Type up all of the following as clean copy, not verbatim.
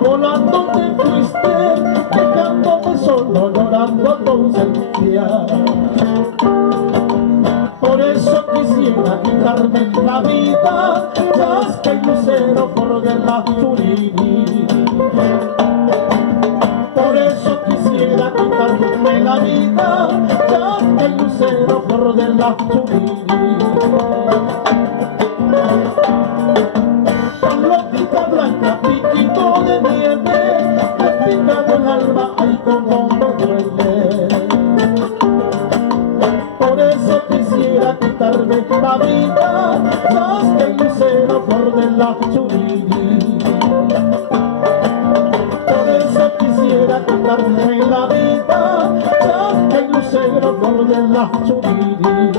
Volando te fuiste, dejándome solo, llorando tu ausencia. Por eso quisiera quitarme la vida, ya que el lucero por de la Churini. Por eso quisiera quitarme la vida, ya que el lucero por de la Churini. Lógica blanca, piquito de nieve, me has picado el alma, ay como me duele. Por eso quisiera quitarme la vida, más que el lucero flor de la Churini. Por eso quisiera quitarme la vida, más que el lucero flor de la Churini.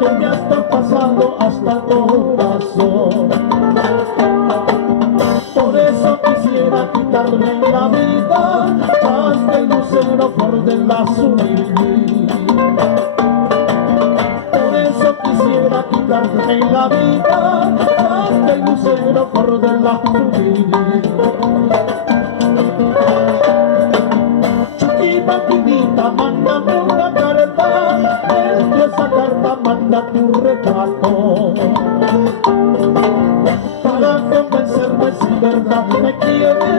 Que me está pasando hasta el corazón. Por eso quisiera quitarme la vida, hasta el lucero flor de la Churini. Por eso quisiera quitarme la vida, hasta el lucero flor de la Churini. Chiquipaquinita, mándame una carta, esa carta manda tu retrato, para convencerme si verdad me quiere,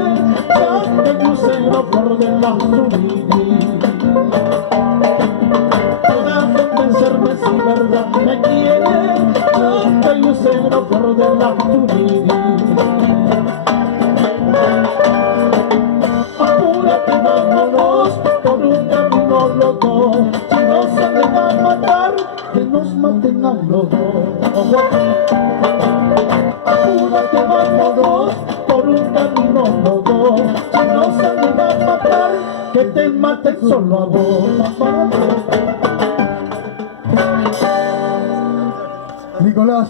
ya que el lucero flor de la Churini. Para convencerme si verdad me quiere, ya que el lucero flor de la Churini. Apúrate, vámonos por un camino los dos, si no se me va a matar, que nos maten a los dos. Apúrate, vámonos por un camino los dos, si no se me va a matar, que te maten solo a vos. Nicolás